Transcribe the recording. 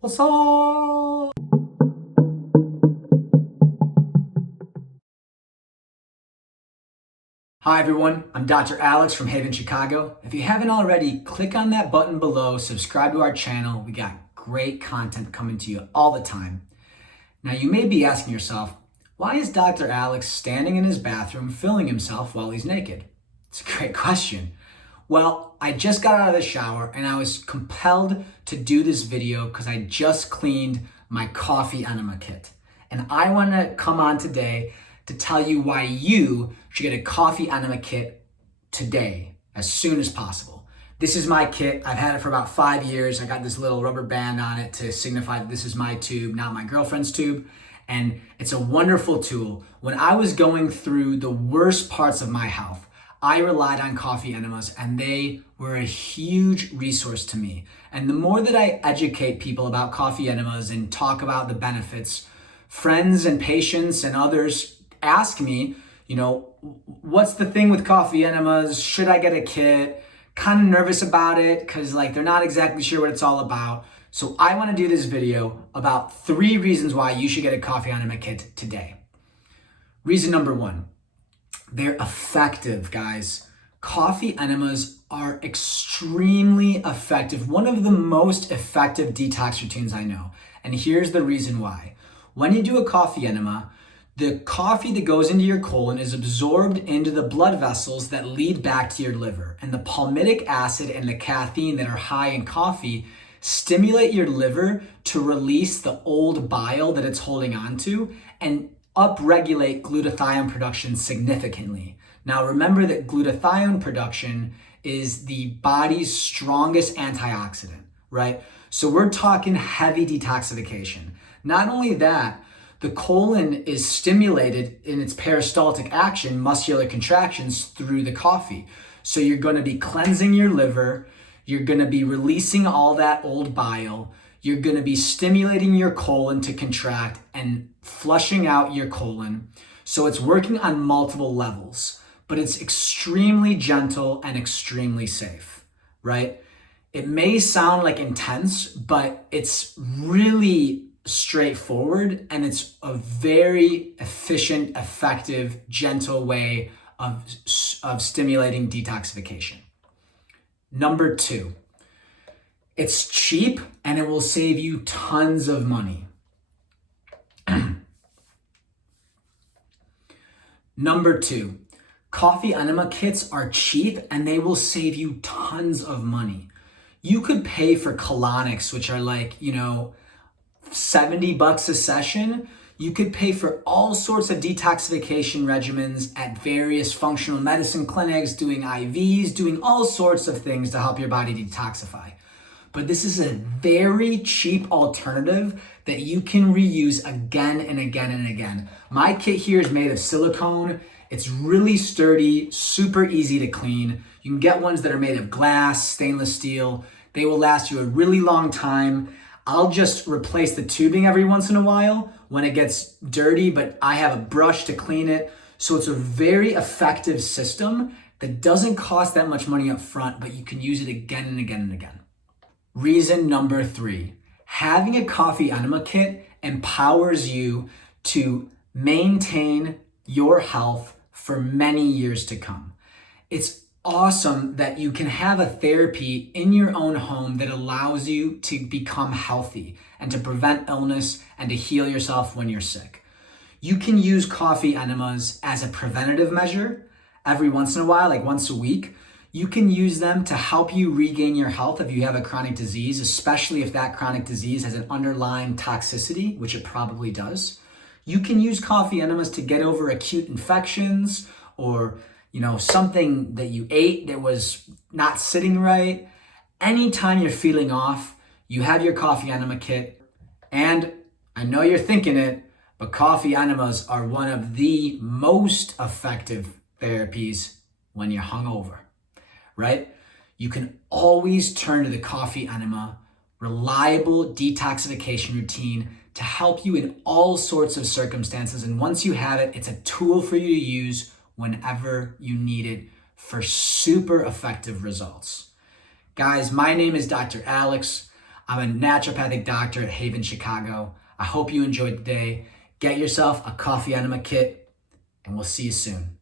What's up? Hi everyone, I'm Dr. Alex from Haven, Chicago. If you haven't already, click on that button below, subscribe to our channel. We got great content coming to you all the time. Now you may be asking yourself, why is Dr. Alex standing in his bathroom filming himself while he's naked? It's a great question. Well, I just got out of the shower and I was compelled to do this video because I just cleaned my coffee enema kit. And I want to come on today to tell you why you should get a coffee enema kit today, as soon as possible. This is my kit. I've had it for about 5 years. I got this little rubber band on it to signify that this is my tube, not my girlfriend's tube. And it's a wonderful tool. When I was going through the worst parts of my health, I relied on coffee enemas and they were a huge resource to me. And the more that I educate people about coffee enemas and talk about the benefits, friends and patients and others ask me, what's the thing with coffee enemas? Should I get a kit? Kind of nervous about it because they're not exactly sure what it's all about. So I want to do this video about 3 reasons why you should get a coffee enema kit today. Reason number 1, they're effective, guys. Coffee enemas are extremely effective. One of the most effective detox routines I know. And here's the reason why. When you do a coffee enema, the coffee that goes into your colon is absorbed into the blood vessels that lead back to your liver. And the palmitic acid and the caffeine that are high in coffee stimulate your liver to release the old bile that it's holding on to and upregulate glutathione production significantly. Now remember that glutathione production is the body's strongest antioxidant, right? So we're talking heavy detoxification. Not only that, the colon is stimulated in its peristaltic action, muscular contractions, through the coffee. So you're going to be cleansing your liver, you're going to be releasing all that old bile, you're going to be stimulating your colon to contract and flushing out your colon. So it's working on multiple levels, but it's extremely gentle and extremely safe, right? It may sound intense, but it's really straightforward and it's a very efficient, effective, gentle way of stimulating detoxification. Number 2, it's cheap and it will save you tons of money. Number 2, coffee enema kits are cheap and they will save you tons of money. You could pay for colonics, which are $70 a session. You could pay for all sorts of detoxification regimens at various functional medicine clinics, doing IVs, doing all sorts of things to help your body detoxify. But this is a very cheap alternative that you can reuse again and again and again. My kit here is made of silicone. It's really sturdy, super easy to clean. You can get ones that are made of glass, stainless steel. They will last you a really long time. I'll just replace the tubing every once in a while when it gets dirty, but I have a brush to clean it. So it's a very effective system that doesn't cost that much money up front, but you can use it again and again and again. Reason number 3, having a coffee enema kit empowers you to maintain your health for many years to come. It's awesome that you can have a therapy in your own home that allows you to become healthy and to prevent illness and to heal yourself when you're sick. You can use coffee enemas as a preventative measure every once in a while, once a week. You can use them to help you regain your health if you have a chronic disease, especially if that chronic disease has an underlying toxicity, which it probably does. You can use coffee enemas to get over acute infections or something that you ate that was not sitting right. Anytime you're feeling off, you have your coffee enema kit. And I know you're thinking it, but coffee enemas are one of the most effective therapies when you're hungover, right? You can always turn to the coffee enema, reliable detoxification routine to help you in all sorts of circumstances. And once you have it, it's a tool for you to use whenever you need it for super effective results. Guys, my name is Dr. Alex. I'm a naturopathic doctor at Haven, Chicago. I hope you enjoyed the day. Get yourself a coffee enema kit, and we'll see you soon.